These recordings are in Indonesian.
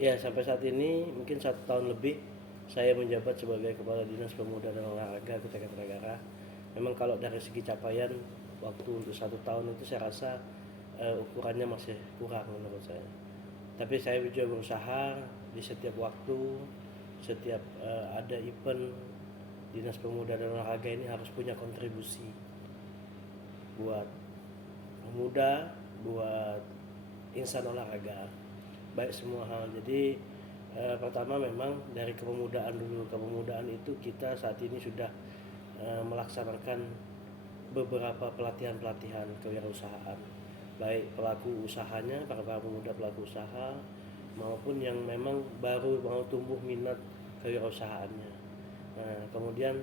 Ya, sampai saat ini mungkin 1 tahun lebih saya menjabat sebagai Kepala Dinas Pemuda dan Olahraga Kutai Kartanegara. Memang kalau dari segi capaian waktu untuk 1 tahun itu saya rasa ukurannya masih kurang menurut saya. Tapi saya juga berusaha di setiap waktu, setiap ada event Dinas Pemuda dan Olahraga ini harus punya kontribusi buat pemuda, buat insan olahraga, baik semua hal. Jadi pertama memang dari kepemudaan dulu. Kepemudaan itu kita saat ini sudah melaksanakan beberapa pelatihan-pelatihan kewirausahaan, baik pelaku usahanya, para pemuda pelaku usaha, maupun yang memang baru mau tumbuh minat kewirausahaannya. Nah, kemudian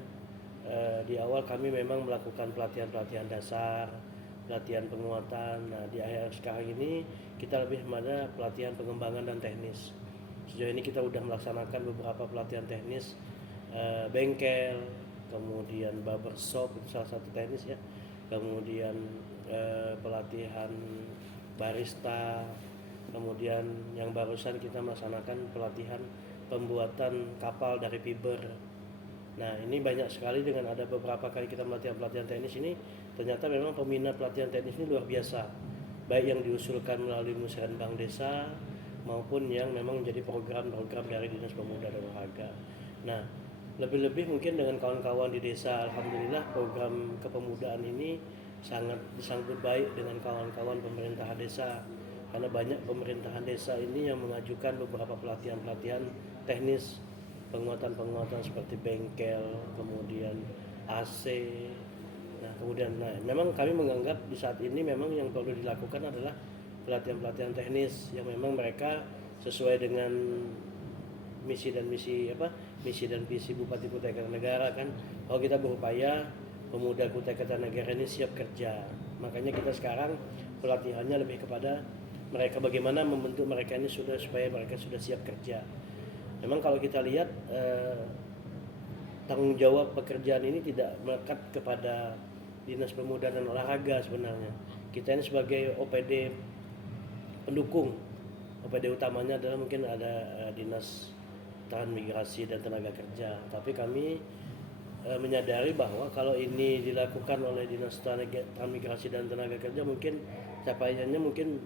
di awal kami memang melakukan pelatihan-pelatihan dasar, pelatihan penguatan. Nah, di akhir sekarang ini kita lebih pada pelatihan pengembangan dan teknis. Sejauh ini kita sudah melaksanakan beberapa pelatihan teknis, bengkel, kemudian barbershop itu salah satu teknis ya, kemudian pelatihan barista, kemudian yang barusan kita melaksanakan pelatihan pembuatan kapal dari fiber. Nah, ini banyak sekali dengan ada beberapa kali kita melakukan pelatihan teknis ini, ternyata memang peminat pelatihan teknis ini luar biasa. Baik yang diusulkan melalui musrenbang desa maupun yang memang menjadi program-program dari Dinas Pemuda dan Olahraga. Nah, lebih-lebih mungkin dengan kawan-kawan di desa, alhamdulillah program kepemudaan ini sangat disambut baik dengan kawan-kawan pemerintahan desa, karena banyak pemerintahan desa ini yang mengajukan beberapa pelatihan-pelatihan teknis, penguatan-penguatan seperti bengkel, kemudian AC. Memang kami menganggap di saat ini memang yang perlu dilakukan adalah pelatihan-pelatihan teknis yang memang mereka sesuai dengan misi dan visi Bupati Kutai Kartanegara kan. Kalau kita berupaya pemuda Kutai Kartanegara ini siap kerja, makanya kita sekarang pelatihannya lebih kepada mereka, bagaimana membentuk mereka ini supaya mereka sudah siap kerja. Memang kalau kita lihat tanggung jawab pekerjaan ini tidak melekat kepada Dinas Pemuda dan Olahraga sebenarnya. Kita ini sebagai OPD pendukung, OPD utamanya adalah mungkin ada Dinas Transmigrasi dan Tenaga Kerja. Tapi kami menyadari bahwa kalau ini dilakukan oleh Dinas Transmigrasi dan Tenaga Kerja mungkin capaiannya mungkin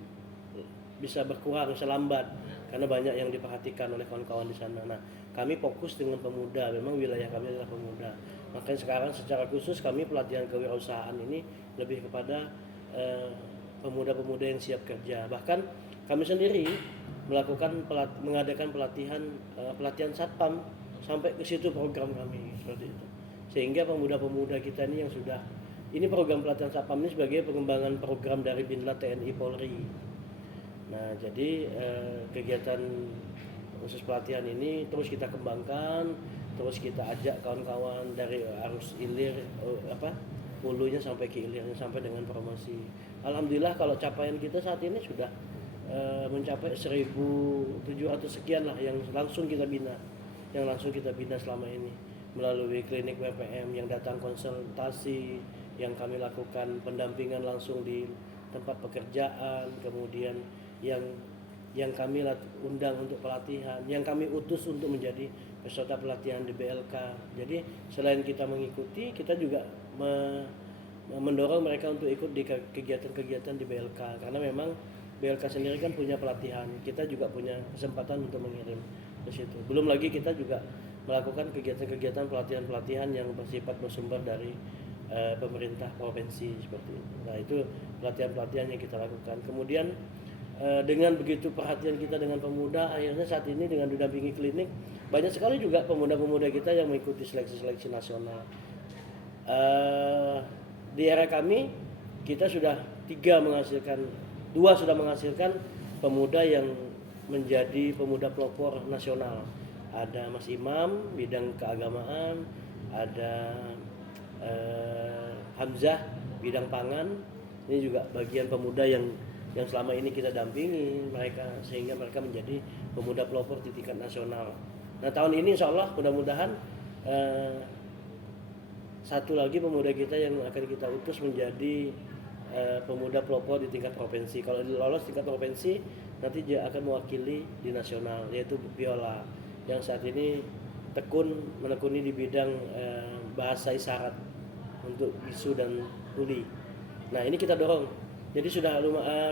bisa berkurang, bisa lambat karena banyak yang diperhatikan oleh kawan-kawan di sana. Nah, kami fokus dengan pemuda, memang wilayah kami adalah pemuda. Makanya sekarang secara khusus kami pelatihan kewirausahaan ini lebih kepada pemuda-pemuda yang siap kerja. Bahkan kami sendiri mengadakan pelatihan satpam, sampai ke situ program kami seperti itu. Sehingga pemuda-pemuda kita ini yang sudah, ini program pelatihan satpam ini sebagai pengembangan program dari Binlat TNI Polri. Nah, jadi kegiatan khusus pelatihan ini terus kita kembangkan, terus kita ajak kawan-kawan dari arus hilir, hulunya sampai ke hilirnya, sampai dengan promosi. Alhamdulillah kalau capaian kita saat ini sudah mencapai 1.700 sekian lah yang langsung kita bina selama ini melalui klinik WPM yang datang konsultasi, yang kami lakukan pendampingan langsung di tempat pekerjaan, kemudian yang kami undang untuk pelatihan, yang kami utus untuk menjadi peserta pelatihan di BLK. Jadi selain kita mengikuti, kita juga mendorong mereka untuk ikut di kegiatan-kegiatan di BLK, karena memang BLK sendiri kan punya pelatihan, kita juga punya kesempatan untuk mengirim ke situ. Belum lagi kita juga melakukan kegiatan-kegiatan pelatihan-pelatihan yang bersifat bersumber dari pemerintah provinsi seperti itu. Nah, itu pelatihan-pelatihan yang kita lakukan. Kemudian dengan begitu perhatian kita dengan pemuda, akhirnya saat ini dengan didampingi klinik, banyak sekali juga pemuda-pemuda kita yang mengikuti seleksi-seleksi nasional. Di era kami, kita sudah dua sudah menghasilkan pemuda yang menjadi pemuda pelopor nasional. Ada Mas Imam bidang keagamaan, ada Hamzah bidang pangan. Ini juga bagian pemuda yang selama ini kita dampingi mereka sehingga mereka menjadi pemuda pelopor di tingkat nasional. Nah, tahun ini insya Allah mudah-mudahan satu lagi pemuda kita yang akan kita utus menjadi pemuda pelopor di tingkat provinsi. Kalau lolos tingkat provinsi, nanti dia akan mewakili di nasional, yaitu Viola yang saat ini menekuni di bidang bahasa isyarat untuk bisu dan tuli. Nah ini kita dorong. Jadi sudah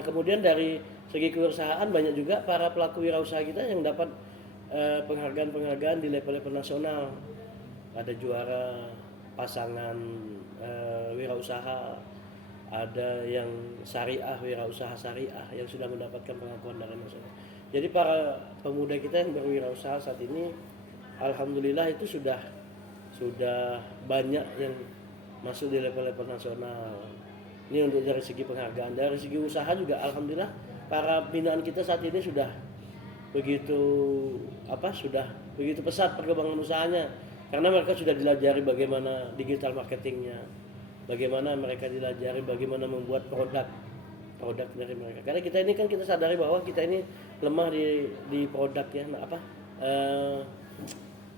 kemudian dari segi kewirausahaan banyak juga para pelaku wirausaha kita yang dapat penghargaan-penghargaan di level nasional. Ada juara pasangan wirausaha, ada yang syariah, wirausaha syariah yang sudah mendapatkan pengakuan dari nasional. Jadi para pemuda kita yang berwirausaha saat ini, alhamdulillah itu sudah banyak yang masuk di level-level nasional. Ini untuk dari segi penghargaan. Dari segi usaha juga alhamdulillah para binaan kita saat ini sudah begitu pesat perkembangan usahanya, karena mereka sudah dilajari bagaimana digital marketingnya, bagaimana mereka dilajari bagaimana membuat produk dari mereka. Karena kita ini kan kita sadari bahwa kita ini lemah di produk ya,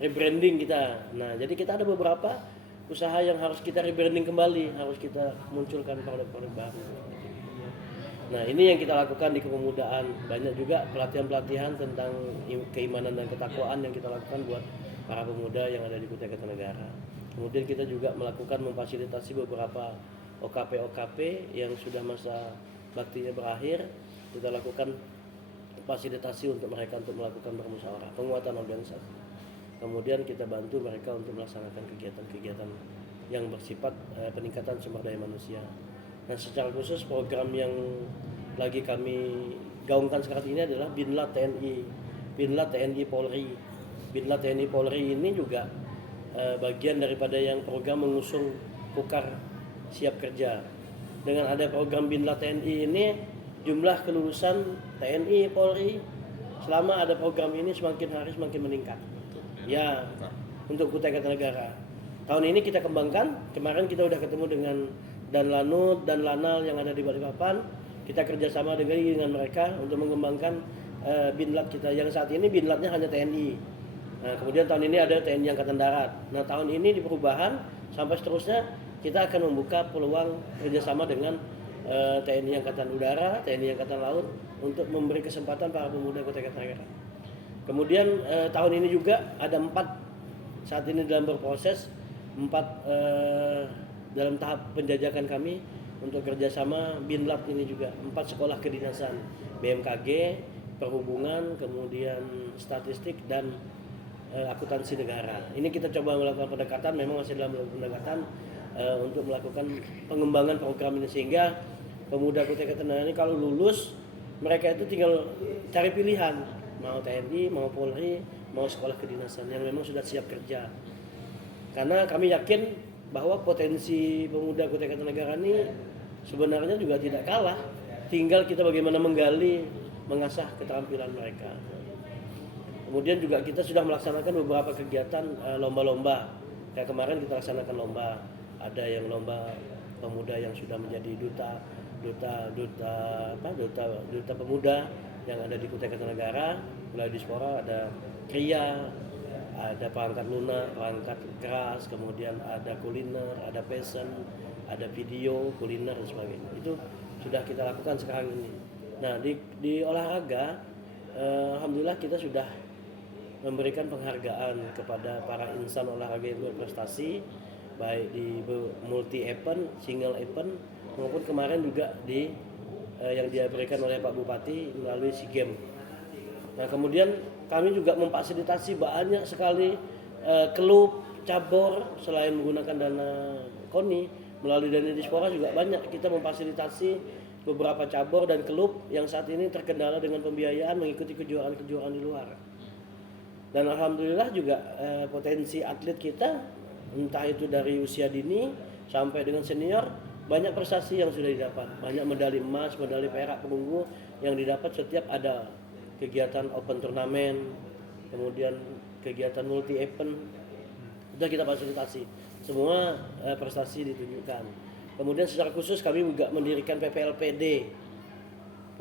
rebranding kita. Nah, jadi kita ada beberapa usaha yang harus kita rebranding kembali, harus kita munculkan produk-produk baru. Nah, ini yang kita lakukan di kepemudaan. Banyak juga pelatihan-pelatihan tentang keimanan dan ketakwaan yang kita lakukan buat para pemuda yang ada di Kutai Kartanegara. Kemudian kita juga melakukan memfasilitasi beberapa OKP yang sudah masa baktinya berakhir. Kita lakukan fasilitasi untuk mereka untuk melakukan bermusyawarah, penguatan organisasi. Kemudian kita bantu mereka untuk melaksanakan kegiatan-kegiatan yang bersifat peningkatan sumber daya manusia. Nah, secara khusus program yang lagi kami gaungkan sekarang ini adalah Binlat TNI Polri. Binlat TNI Polri ini juga bagian daripada yang program mengusung Pukar Siap Kerja. Dengan ada program Binlat TNI ini, jumlah kelulusan TNI Polri selama ada program ini semakin hari semakin meningkat. Ya, untuk Kutai Kartanegara. Tahun ini kita kembangkan. Kemarin kita udah ketemu dengan Lanut dan Lanal yang ada di Balikpapan. Kita kerjasama dengan mereka untuk mengembangkan Binlat kita. Yang saat ini Binlatnya hanya TNI. Nah, kemudian tahun ini ada TNI Angkatan Darat. Nah, tahun ini di perubahan sampai seterusnya kita akan membuka peluang kerjasama dengan TNI Angkatan Udara, TNI Angkatan Laut untuk memberi kesempatan para pemuda Kutai Kartanegara. Kemudian tahun ini juga ada 4 saat ini dalam berproses 4 dalam tahap penjajakan kami untuk kerjasama Binlat ini juga 4 sekolah kedinasan, BMKG, perhubungan, kemudian statistik dan akuntansi negara. Ini kita coba melakukan pendekatan, memang masih dalam pendekatan untuk melakukan pengembangan program ini sehingga pemuda Kutai Kartanegara ini kalau lulus mereka itu tinggal cari pilihan, mau TNI, mau Polri, mau sekolah kedinasan yang memang sudah siap kerja. Karena kami yakin bahwa potensi pemuda Kutai Kartanegara ini sebenarnya juga tidak kalah. Tinggal kita bagaimana menggali, mengasah keterampilan mereka. Kemudian juga kita sudah melaksanakan beberapa kegiatan lomba-lomba. Kayak kemarin kita laksanakan lomba. Ada yang lomba pemuda yang sudah menjadi duta pemuda yang ada di Kutai Kartanegara. Melalui Dispora ada Kria, ada perangkat lunak, perangkat keras, kemudian ada kuliner, ada fashion, ada video, kuliner dan sebagainya. Itu sudah kita lakukan sekarang ini. Nah, di olahraga, alhamdulillah kita sudah memberikan penghargaan kepada para insan olahraga yang berprestasi, baik di multi event, single event, maupun kemarin juga yang diberikan oleh Pak Bupati melalui SEA Games. Nah, kemudian kami juga memfasilitasi banyak sekali klub, cabur, selain menggunakan dana KONI, melalui dana Dispora juga banyak kita memfasilitasi beberapa cabur dan klub yang saat ini terkendala dengan pembiayaan mengikuti kejuaraan-kejuaraan di luar. Dan alhamdulillah juga potensi atlet kita, entah itu dari usia dini sampai dengan senior, banyak prestasi yang sudah didapat. Banyak medali emas, medali perak, perunggu yang didapat setiap ada kegiatan open turnamen, kemudian kegiatan multi event, sudah kita fasilitasi. Semua prestasi ditunjukkan. Kemudian secara khusus kami juga mendirikan PPLPD,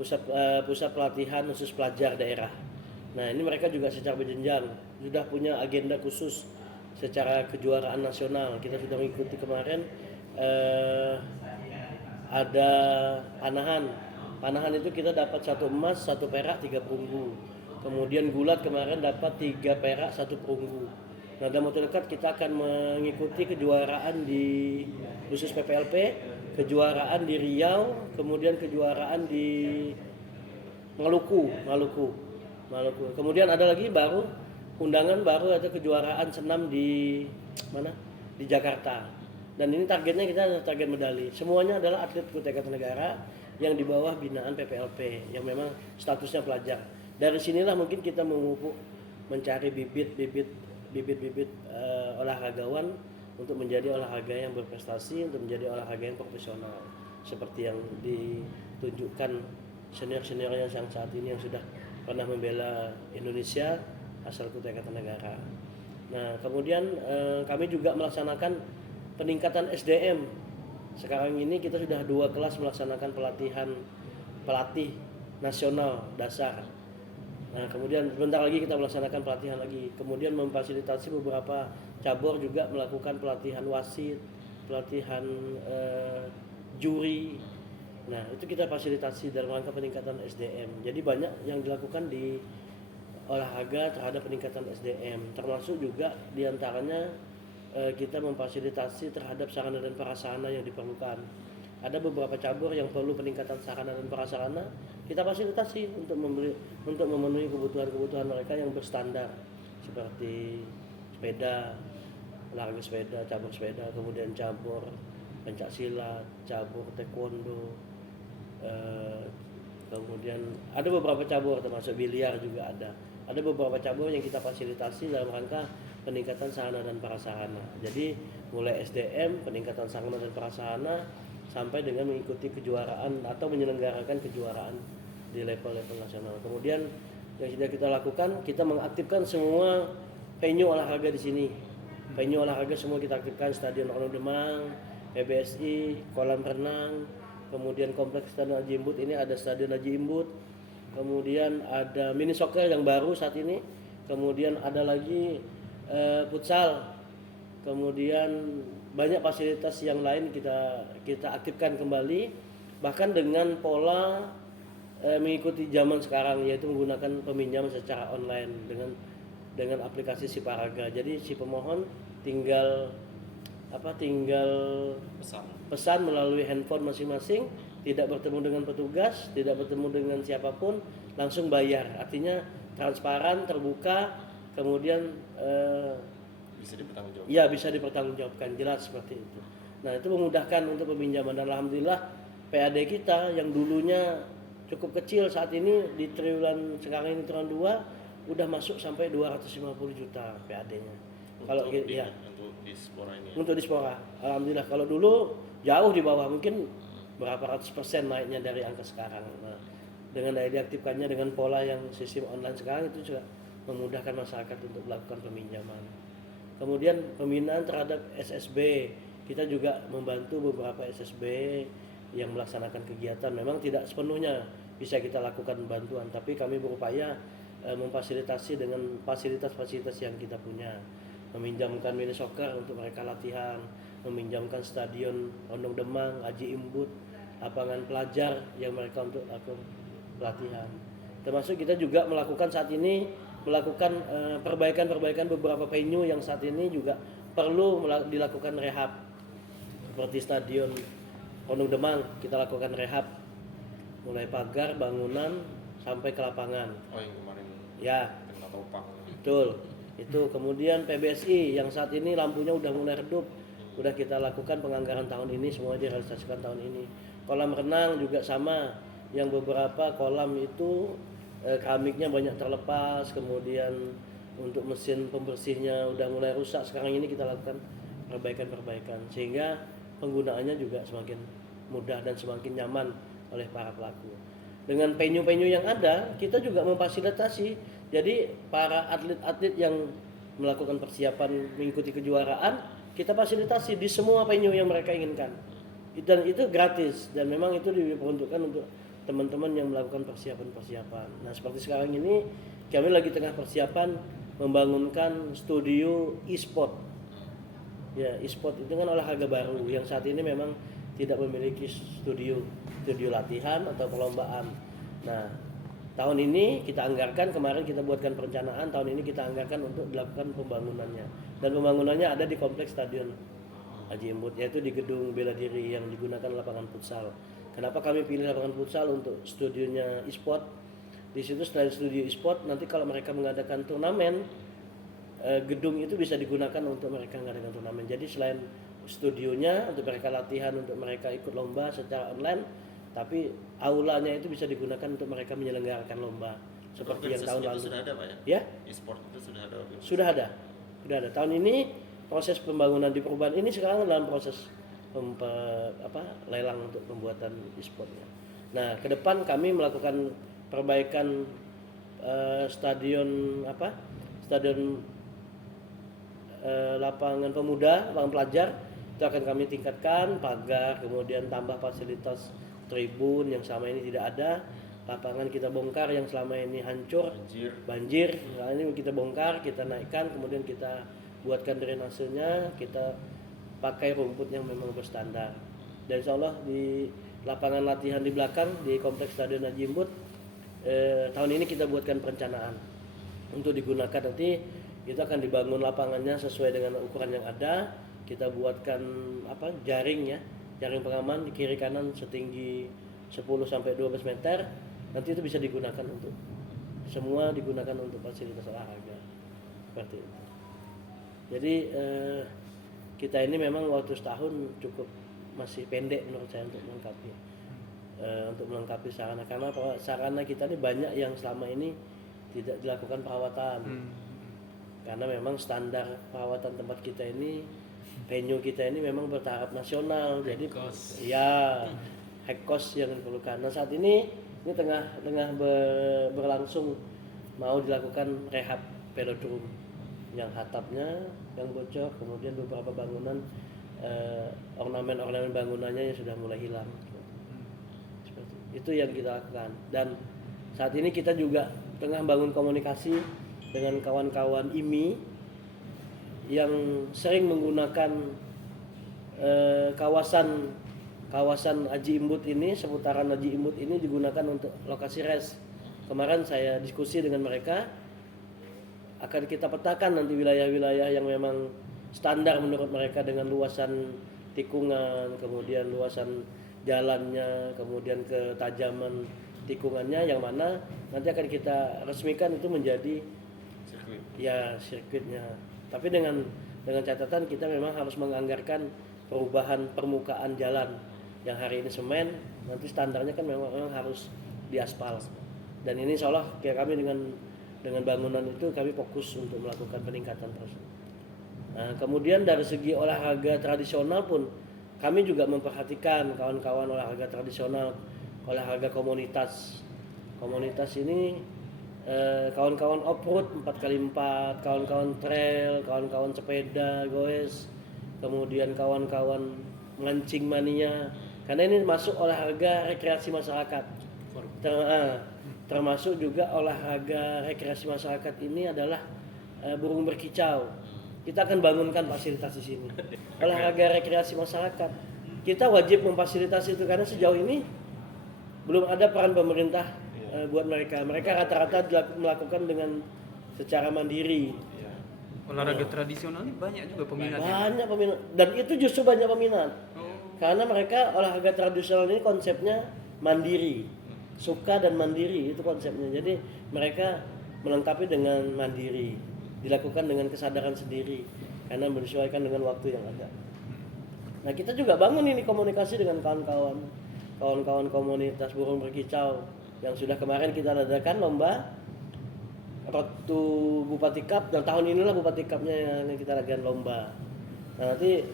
pusat pelatihan khusus pelajar daerah. Nah, ini mereka juga secara berjenjang sudah punya agenda khusus secara kejuaraan nasional. Kita sudah mengikuti kemarin ada panahan Panahan itu kita dapat 1 emas, 1 perak, 3 perunggu. Kemudian gulat kemarin dapat 3 perak, 1 perunggu. Nah, dalam waktu dekat kita akan mengikuti kejuaraan di khusus PPLP, kejuaraan di Riau, kemudian kejuaraan di Maluku. Kemudian ada lagi baru undangan baru, ada kejuaraan senam di mana? Di Jakarta. Dan ini targetnya kita ada target medali. Semuanya adalah atlet Kutai Kartanegara yang di bawah binaan PPLP yang memang statusnya pelajar. Dari sinilah mungkin kita memupuk mencari bibit-bibit olahragawan untuk menjadi olahraga yang berprestasi, untuk menjadi olahraga yang profesional seperti yang ditunjukkan senior-senior yang saat ini yang sudah pernah membela Indonesia asal Kutai Kartanegara. Nah, kemudian kami juga melaksanakan peningkatan SDM. Sekarang ini kita sudah 2 kelas melaksanakan pelatih nasional dasar. Nah, kemudian sebentar lagi kita melaksanakan pelatihan lagi. Kemudian memfasilitasi beberapa cabur juga melakukan pelatihan wasit, pelatihan juri. Nah, itu kita fasilitasi dalam rangka peningkatan SDM. Jadi banyak yang dilakukan di olahraga terhadap peningkatan SDM, termasuk juga diantaranya kita memfasilitasi terhadap sarana dan prasarana yang diperlukan. Ada beberapa cabur yang perlu peningkatan sarana dan prasarana, kita fasilitasi untuk memenuhi kebutuhan mereka yang berstandar seperti sepeda, olahraga sepeda, cabur sepeda, kemudian cabur pencaksilat, cabur taekwondo, kemudian ada beberapa cabur termasuk biliar juga ada. Ada beberapa cabur yang kita fasilitasi dalam rangka peningkatan sarana dan prasarana. Jadi mulai SDM, peningkatan sarana dan prasarana sampai dengan mengikuti kejuaraan atau menyelenggarakan kejuaraan di level-level nasional. Kemudian yang sudah kita lakukan, kita mengaktifkan semua venue olahraga di sini. Venue olahraga semua kita aktifkan, Stadion Ono Demang, PBSI, kolam renang, kemudian kompleks Stadion Haji Imbut, ini ada Stadion Haji Imbut. Kemudian ada mini soccer yang baru saat ini. Kemudian ada lagi futsal. Kemudian banyak fasilitas yang lain kita aktifkan kembali, bahkan dengan pola mengikuti zaman sekarang, yaitu menggunakan peminjam secara online dengan aplikasi Siparaga. Jadi si pemohon tinggal pesan melalui handphone masing-masing, tidak bertemu dengan petugas, tidak bertemu dengan siapapun, langsung bayar. Artinya transparan, terbuka, kemudian bisa dipertanggungjawabkan. Ya, bisa dipertanggungjawabkan, jelas seperti itu. Nah, itu memudahkan untuk peminjaman, dan alhamdulillah PAD kita yang dulunya cukup kecil saat ini di triwulan sekarang ini triwulan 2 udah masuk sampai 250 juta PAD-nya. Kalau ya untuk Dispora ini. Untuk Dispora, alhamdulillah. Kalau dulu jauh di bawah, mungkin berapa ratus% naiknya dari angka sekarang. Nah, dengan diaktifkannya dengan pola yang sistem online sekarang, itu juga memudahkan masyarakat untuk melakukan peminjaman. Kemudian pembinaan terhadap SSB, kita juga membantu beberapa SSB yang melaksanakan kegiatan. Memang tidak sepenuhnya bisa kita lakukan bantuan, tapi kami berupaya memfasilitasi dengan fasilitas-fasilitas yang kita punya. Meminjamkan mini soccer untuk mereka latihan, meminjamkan stadion Ondong Demang, Haji Imbut, lapangan pelajar yang mereka untuk lakukan pelatihan. Termasuk kita juga melakukan saat ini perbaikan beberapa venue yang saat ini juga perlu dilakukan rehab. Seperti stadion Ondong Demang, kita lakukan rehab mulai pagar, bangunan sampai ke lapangan. Oh, yang kemarin ya kena topang. Betul. Itu kemudian PBSI yang saat ini lampunya udah mulai redup, udah kita lakukan penganggaran tahun ini, semua direalisasikan tahun ini. Kolam renang juga sama, yang beberapa kolam itu keramiknya banyak terlepas, kemudian untuk mesin pembersihnya udah mulai rusak. Sekarang ini kita lakukan perbaikan sehingga penggunaannya juga semakin mudah dan semakin nyaman oleh para pelaku. Dengan venue-venue yang ada, kita juga memfasilitasi. Jadi para atlet-atlet yang melakukan persiapan mengikuti kejuaraan, kita fasilitasi di semua venue yang mereka inginkan. Dan itu gratis, dan memang itu diperuntukkan untuk teman-teman yang melakukan persiapan. Nah, seperti sekarang ini kami lagi tengah persiapan membangunkan studio e-sport. Ya, e-sport itu kan olahraga baru yang saat ini memang tidak memiliki studio. studio latihan atau perlombaan. Nah, tahun ini kita anggarkan, kemarin kita buatkan perencanaan, tahun ini kita anggarkan untuk dilakukan pembangunannya. Dan pembangunannya ada di kompleks Stadion Haji Embut, yaitu di gedung bela diri yang digunakan lapangan futsal. Kenapa kami pilih lapangan futsal untuk studionya e-sport? Di situ selain studio e-sport, nanti kalau mereka mengadakan turnamen, gedung itu bisa digunakan untuk mereka mengadakan turnamen. Jadi selain studionya untuk mereka latihan, untuk mereka ikut lomba secara online, tapi aulanya itu bisa digunakan untuk mereka menyelenggarakan lomba seperti yang tahun Organisasinya lalu. itu sudah ada Pak ya? Ya, E-sport itu sudah ada organisasi? sudah ada. Tahun ini proses pembangunan di perubahan ini sekarang dalam proses lelang untuk pembuatan e-sportnya. Nah, ke depan kami melakukan perbaikan stadion lapangan pemuda, lapangan pelajar itu akan kami tingkatkan, pagar, kemudian tambah fasilitas tribun yang selama ini tidak ada, lapangan kita bongkar yang selama ini hancur, banjir, nah ini kita bongkar, kita naikkan, kemudian kita buatkan drainasenya, kita pakai rumput yang memang berstandar. Dan insya Allah di lapangan latihan di belakang di kompleks Stadion Haji Embut tahun ini kita buatkan perencanaan untuk digunakan nanti. Itu akan dibangun lapangannya sesuai dengan ukuran yang ada. Kita buatkan jaring pengaman di kiri kanan setinggi 10 sampai 12 meter. Nanti itu bisa digunakan untuk semua, digunakan untuk fasilitas olahraga seperti itu. Jadi kita ini memang waktu setahun cukup masih pendek menurut saya untuk melengkapi sarana, karena sarana kita ini banyak yang selama ini tidak dilakukan perawatan. Karena memang standar perawatan tempat kita ini, venue kita ini memang bertaraf nasional, jadi ya high cost yang diperlukan. Nah saat ini tengah berlangsung mau dilakukan rehab velodrome yang atapnya yang bocor, kemudian beberapa bangunan ornamen bangunannya yang sudah mulai hilang. Seperti itu yang kita lakukan. Dan saat ini kita juga tengah bangun komunikasi dengan kawan-kawan IMI yang sering menggunakan kawasan Haji Embut ini, seputaran Haji Embut ini digunakan untuk lokasi res. Kemarin saya diskusi dengan mereka, akan kita petakan nanti wilayah-wilayah yang memang standar menurut mereka dengan luasan tikungan, kemudian luasan jalannya, kemudian ketajaman tikungannya, yang mana nanti akan kita resmikan itu menjadi sirkuitnya. Tapi dengan catatan kita memang harus menganggarkan perubahan permukaan jalan yang hari ini semen, nanti standarnya kan memang harus diaspal. Dan ini insya Allah kami dengan bangunan itu kami fokus untuk melakukan peningkatan tersebut. Nah, kemudian dari segi olahraga tradisional pun kami juga memperhatikan kawan-kawan olahraga tradisional, olahraga komunitas. Komunitas ini kawan-kawan off-road 4x4, kawan-kawan trail, kawan-kawan sepeda, goes, kemudian kawan-kawan mancing mania. Karena ini masuk olahraga rekreasi masyarakat. Termasuk juga olahraga rekreasi masyarakat ini adalah burung berkicau. Kita akan bangunkan fasilitas di sini. Olahraga rekreasi masyarakat. Kita wajib memfasilitasi itu karena sejauh ini belum ada peran pemerintah buat mereka. Mereka rata-rata melakukan dengan secara mandiri. Olahraga tradisional ini banyak juga peminatnya. Banyak peminat, dan itu justru banyak peminat. Karena mereka olahraga tradisional ini konsepnya mandiri, suka dan mandiri itu konsepnya. Jadi mereka melengkapi dengan mandiri, dilakukan dengan kesadaran sendiri, karena menyesuaikan dengan waktu yang ada. Nah kita juga bangun ini komunikasi dengan kawan-kawan komunitas burung berkicau yang sudah kemarin kita adakan lomba Road to Bupati Cup, dan tahun inilah Bupati Cup-nya yang kita adakan lomba. Nah, nanti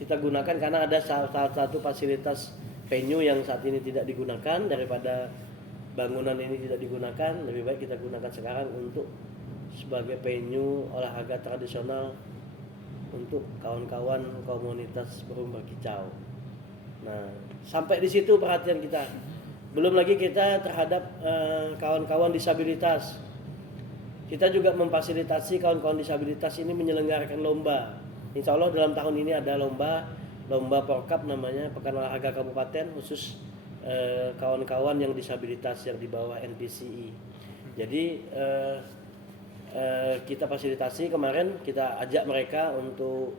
kita gunakan karena ada salah satu fasilitas venue yang saat ini tidak digunakan, daripada bangunan ini tidak digunakan, lebih baik kita gunakan sekarang untuk sebagai venue olahraga tradisional untuk kawan-kawan komunitas burung berkicau. Nah, sampai di situ perhatian kita. Belum lagi kita terhadap kawan-kawan disabilitas. Kita juga memfasilitasi kawan-kawan disabilitas ini menyelenggarakan lomba. Insya Allah dalam tahun ini ada lomba lomba Porkap namanya, Pekan Olahraga Kabupaten khusus kawan-kawan yang disabilitas yang di bawah NPCI. Jadi kita fasilitasi kemarin, kita ajak mereka untuk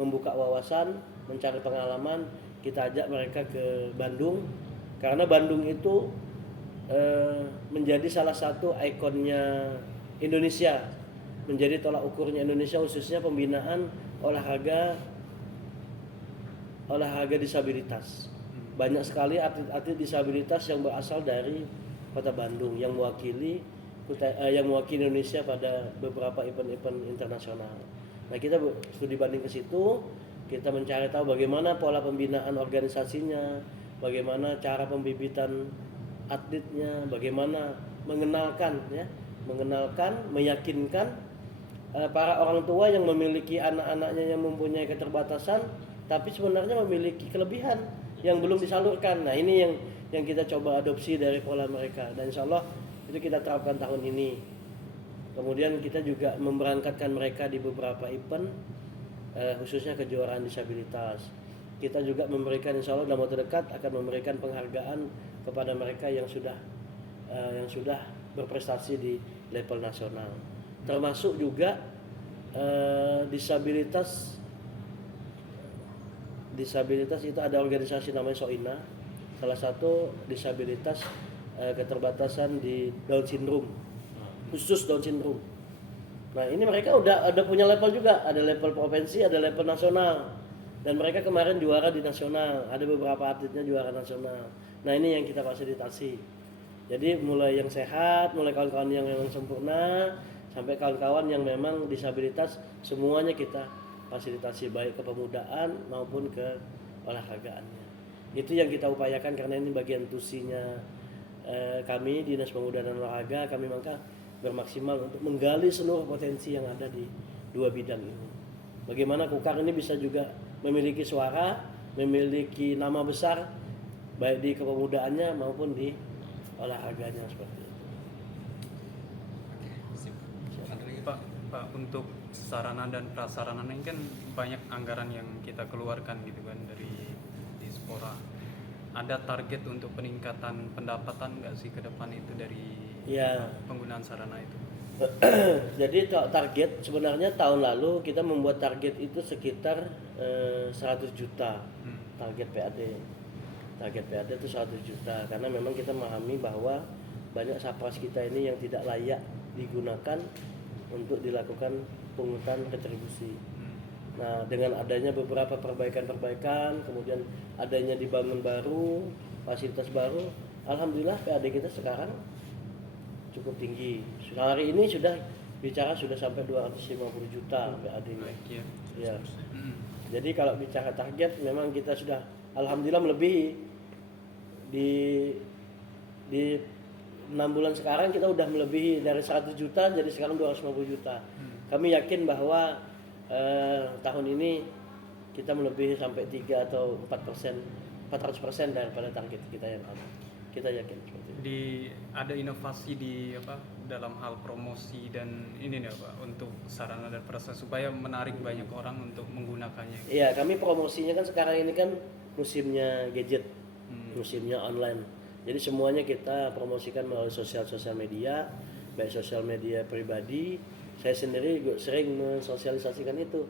membuka wawasan, mencari pengalaman. Kita ajak mereka ke Bandung karena Bandung itu menjadi salah satu ikonnya Indonesia, menjadi tolak ukurnya Indonesia khususnya pembinaan olahraga disabilitas. Banyak sekali atlet-atlet disabilitas yang berasal dari Kota Bandung yang mewakili Indonesia pada beberapa event-event internasional. Nah, kita studi banding ke situ, kita mencari tahu bagaimana pola pembinaan organisasinya, bagaimana cara pembibitan atletnya, bagaimana mengenalkan, meyakinkan para orang tua yang memiliki anak-anaknya yang mempunyai keterbatasan, tapi sebenarnya memiliki kelebihan yang belum disalurkan. Nah, ini yang kita coba adopsi dari pola mereka, dan insya Allah itu kita terapkan tahun ini. Kemudian kita juga memberangkatkan mereka di beberapa event, khususnya kejuaraan disabilitas. Kita juga memberikan, insya Allah dalam waktu dekat akan memberikan penghargaan kepada mereka yang sudah berprestasi di level nasional. Termasuk juga disabilitas itu ada organisasi namanya Soina, salah satu disabilitas keterbatasan di Down syndrome, khusus Down syndrome. Nah, ini mereka udah punya level juga, ada level provinsi, ada level nasional, dan mereka kemarin juara di nasional, ada beberapa atletnya juara nasional. Nah, ini yang kita fasilitasi. Jadi mulai yang sehat, mulai kawan-kawan yang memang sempurna, sampai kawan-kawan yang memang disabilitas, semuanya kita fasilitasi baik kepemudaan maupun ke olahragaannya. Itu yang kita upayakan karena ini bagian tusinya kami Dinas Pemuda dan Olahraga. Kami maka bermaksimal untuk menggali seluruh potensi yang ada di dua bidang ini. Bagaimana Kukar ini bisa juga memiliki suara, memiliki nama besar baik di kepemudaannya maupun di olahraganya seperti itu. Pak, untuk sarana dan prasarana ini kan banyak anggaran yang kita keluarkan gitu kan dari Dispora. Ada target untuk peningkatan pendapatan nggak sih ke depan itu dari penggunaan sarana itu? Jadi target sebenarnya tahun lalu kita membuat target itu sekitar 100 juta target PAD. Target PAD itu 100 juta karena memang kita memahami bahwa banyak sapras kita ini yang tidak layak digunakan untuk dilakukan pungutan retribusi. Nah, dengan adanya beberapa perbaikan, kemudian adanya dibangun baru, fasilitas baru, alhamdulillah PAD kita sekarang cukup tinggi. Hari ini sudah sampai 250 juta PAD-nya. Ya. Jadi kalau bicara target memang kita sudah alhamdulillah melebihi di 6 bulan sekarang kita udah melebihi dari 100 juta jadi sekarang 250 juta. Kami yakin bahwa tahun ini kita melebihi sampai 3 atau 400% daripada target kita yang ada. Kita yakin seperti itu. Ada inovasi dalam hal promosi dan ini nih Pak untuk sarana dan prasarana supaya menarik banyak orang untuk menggunakannya. Iya, kami promosinya kan sekarang ini kan musimnya gadget, musimnya online. Jadi semuanya kita promosikan melalui sosial media, baik sosial media pribadi. Saya sendiri sering mensosialisasikan itu.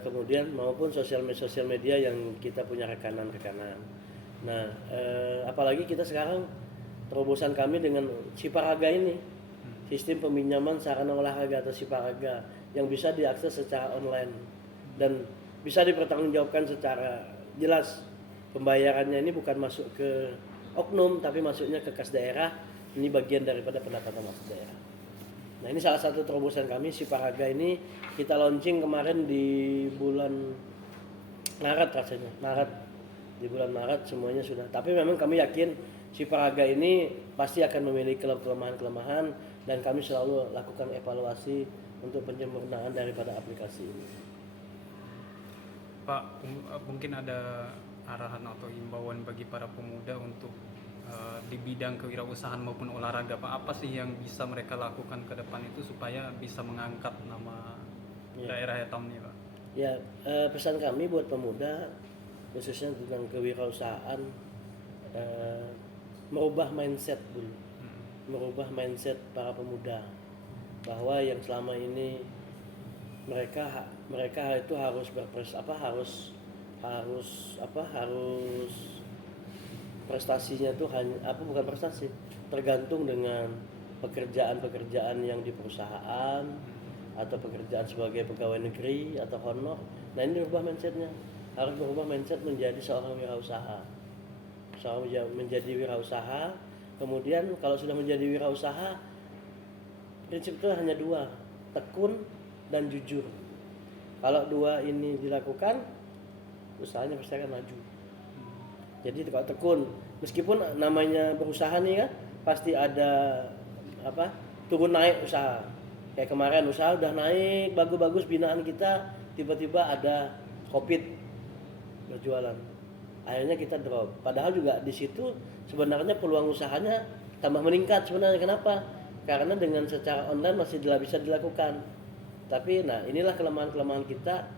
Kemudian maupun sosial media yang kita punya rekanan. Nah, apalagi kita sekarang terobosan kami dengan Siparaga ini, sistem peminjaman sarana olahraga atau Siparaga yang bisa diakses secara online dan bisa dipertanggungjawabkan secara jelas. Pembayarannya ini bukan masuk ke oknum tapi masuknya ke kas daerah. Ini bagian daripada pendapatan kas daerah. Nah, ini salah satu terobosan kami Siparaga ini kita launching kemarin di bulan Maret rasanya. Di bulan Maret semuanya sudah. Tapi memang kami yakin Siparaga ini pasti akan memiliki kelemahan-kelemahan dan kami selalu lakukan evaluasi untuk penyempurnaan daripada aplikasi ini. Pak, mungkin ada arahan atau himbauan bagi para pemuda untuk di bidang kewirausahaan maupun olahraga, Pak, apa sih yang bisa mereka lakukan ke depan itu supaya bisa mengangkat nama daerah Yatam ini, Pak? Ya, pesan kami buat pemuda khususnya tentang kewirausahaan, eh, merubah mindset dulu, merubah mindset para pemuda bahwa yang selama ini mereka itu harus harus prestasinya tuh hanya bukan prestasi, tergantung dengan pekerjaan-pekerjaan yang di perusahaan atau pekerjaan sebagai pegawai negeri atau honor. Nah, ini berubah mindsetnya, harus berubah mindset menjadi seorang wirausaha, menjadi wirausaha. Kemudian kalau sudah menjadi wirausaha, prinsip itu hanya dua, tekun dan jujur. Kalau dua ini dilakukan, usahanya pasti akan maju. Jadi kalau tekun, meskipun namanya berusaha nih kan, pasti ada turun naik usaha. Kayak kemarin usaha udah naik bagus-bagus binaan kita, tiba-tiba ada COVID berjualan. Akhirnya kita drop. Padahal juga di situ sebenarnya peluang usahanya tambah meningkat sebenarnya. Kenapa? Karena dengan secara online masih bisa dilakukan. Tapi inilah kelemahan-kelemahan kita.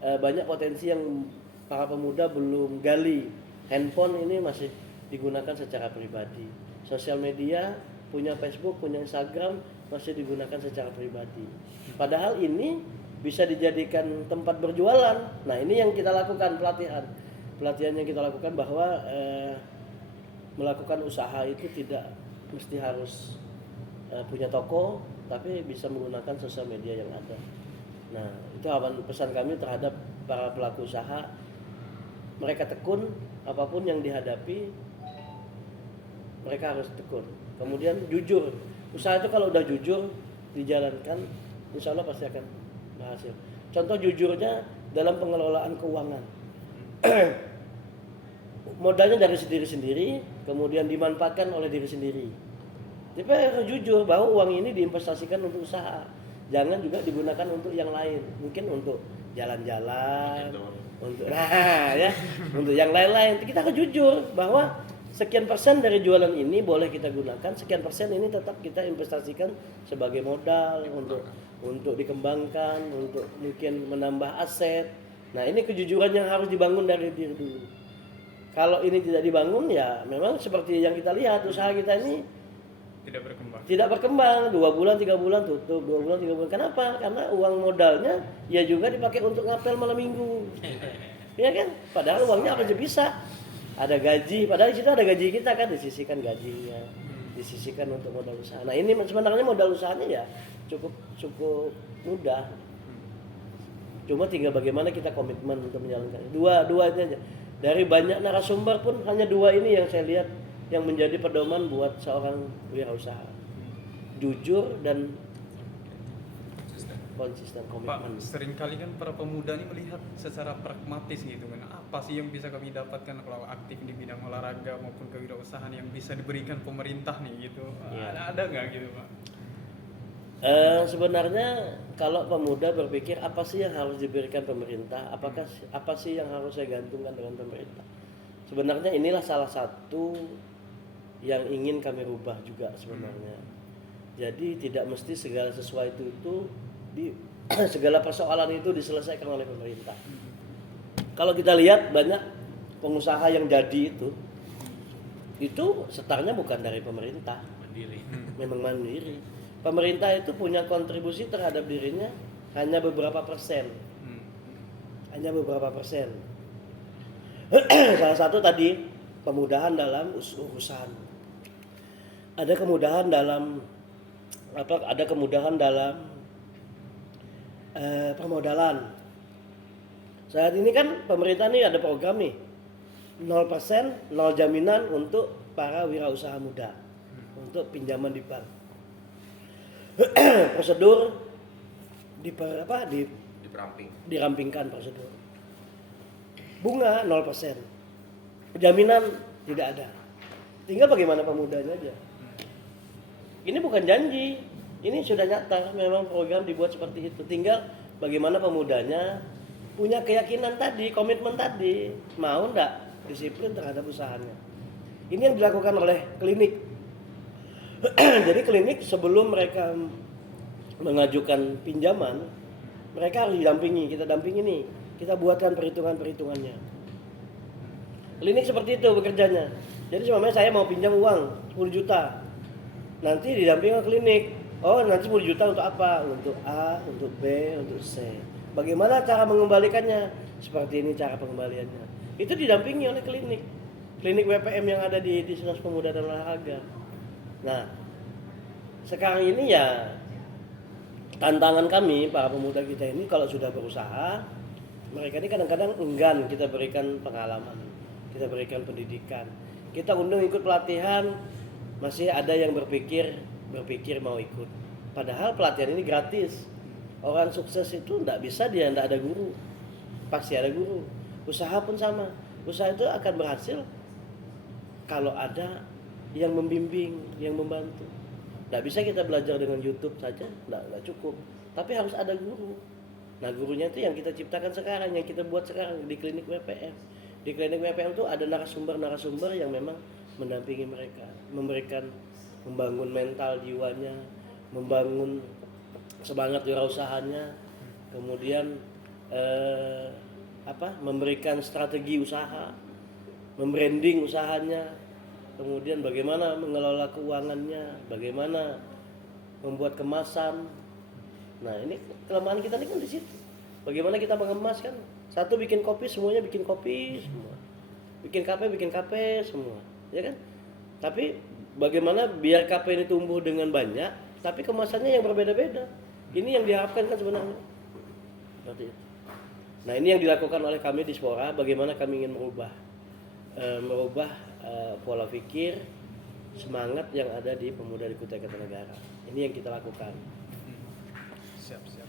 Banyak potensi yang para pemuda belum gali. Handphone ini masih digunakan secara pribadi. Sosial media, punya Facebook, punya Instagram, masih digunakan secara pribadi. Padahal ini bisa dijadikan tempat berjualan. Nah, ini yang kita lakukan, pelatihan yang kita lakukan bahwa melakukan usaha itu tidak mesti harus punya toko, tapi bisa menggunakan sosial media yang ada. Nah, itu pesan kami terhadap para pelaku usaha. Mereka tekun, apapun yang dihadapi mereka harus tekun. Kemudian jujur. Usaha itu kalau udah jujur dijalankan, insya Allah pasti akan berhasil. Contoh jujurnya dalam pengelolaan keuangan. Modalnya dari diri sendiri, kemudian dimanfaatkan oleh diri sendiri. Tapi harus jujur bahwa uang ini diinvestasikan untuk usaha. Jangan juga digunakan untuk yang lain. Mungkin untuk jalan-jalan, untuk untuk yang lain-lain. Kita harus jujur bahwa sekian persen dari jualan ini boleh kita gunakan, sekian persen ini tetap kita investasikan sebagai modal untuk dikembangkan, untuk mungkin menambah aset. Nah, ini kejujuran yang harus dibangun dari diri dulu. Kalau ini tidak dibangun, ya memang seperti yang kita lihat, usaha kita ini tidak berkembang. 2 bulan 3 bulan tutup, 2 bulan 3 bulan. Kenapa? Karena uang modalnya ya juga dipakai untuk ngapel malam minggu. Iya kan? Padahal uangnya apa aja bisa. Ada gaji, padahal di situ ada gaji kita kan, disisihkan gajinya, disisihkan untuk modal usaha. Nah, ini sebenarnya modal usahanya ya cukup mudah. Cuma tinggal bagaimana kita komitmen untuk menjalankan. Dua itu aja. Dari banyak narasumber pun hanya 2 ini yang saya lihat yang menjadi pedoman buat seorang wirausaha. Jujur dan konsisten komitmen. Pak, seringkali kan para pemuda ini melihat secara pragmatis gitu kan. Apa sih yang bisa kami dapatkan kalau aktif di bidang olahraga maupun kewirausahaan yang bisa diberikan pemerintah nih gitu. Ya. Ada nggak gitu, Pak? Sebenarnya kalau pemuda berpikir apa sih yang harus diberikan pemerintah, apa sih yang harus saya gantungkan dengan pemerintah. Sebenarnya inilah salah satu yang ingin kami rubah juga sebenarnya. Jadi tidak mesti segala sesuatu itu segala persoalan itu diselesaikan oleh pemerintah. Kalau kita lihat banyak pengusaha yang jadi itu startnya bukan dari pemerintah, memang mandiri. Pemerintah itu punya kontribusi terhadap dirinya hanya beberapa persen. Salah satu tadi kemudahan dalam urusan. Ada kemudahan dalam permodalan. Saat ini kan pemerintah nih ada program nih 0%, 0 jaminan untuk para wirausaha muda untuk pinjaman di bank. Prosedur dirampingkan prosedur. Bunga 0%. Jaminan tidak ada. Tinggal bagaimana pemudanya aja. Ini bukan janji, ini sudah nyata, memang program dibuat seperti itu. Tinggal bagaimana pemudanya punya keyakinan tadi, komitmen tadi, mau enggak disiplin terhadap usahanya. Ini yang dilakukan oleh klinik. Jadi klinik sebelum mereka mengajukan pinjaman, mereka harus didampingi, kita dampingi nih, kita buatkan perhitungannya. Klinik seperti itu bekerjanya. Jadi sebenarnya saya mau pinjam uang 10 juta, nanti didampingi ke klinik. Oh, nanti 10 juta untuk apa? Untuk A, untuk B, untuk C. Bagaimana cara mengembalikannya? Seperti ini cara pengembaliannya. Itu didampingi oleh klinik WPM yang ada di Dinas Pemuda dan Olahraga. Nah, sekarang ini ya tantangan kami para pemuda kita ini kalau sudah berusaha, mereka ini kadang-kadang enggan kita berikan pengalaman, kita berikan pendidikan, kita undang ikut pelatihan, masih ada yang berpikir mau ikut. Padahal pelatihan ini gratis. Orang sukses itu tidak bisa dia tidak ada guru, pasti ada guru. Usaha pun sama, usaha itu akan berhasil kalau ada yang membimbing, yang membantu. Tidak bisa kita belajar dengan YouTube saja, tidak cukup. Tapi harus ada guru. Nah, gurunya itu yang kita ciptakan sekarang, yang kita buat sekarang di klinik WPM. Di klinik WPM itu ada narasumber yang memang mendampingi mereka, membangun mental jiwanya, membangun semangat wirausahanya, kemudian memberikan strategi usaha, membranding usahanya, kemudian bagaimana mengelola keuangannya, bagaimana membuat kemasan. Nah, ini kelemahan kita ini kan di situ. Bagaimana kita mengemas kan? Satu bikin kopi, semuanya bikin kopi semua. Bikin kafe semua, ya kan? Tapi bagaimana biar kafe ini tumbuh dengan banyak, tapi kemasannya yang berbeda-beda. Ini yang diharapkan kan sebenarnya. Seperti itu. Nah, ini yang dilakukan oleh kami di Spora. Bagaimana kami ingin merubah pola pikir, semangat yang ada di pemuda di Kutai Kartanegara. Ini yang kita lakukan. Siap.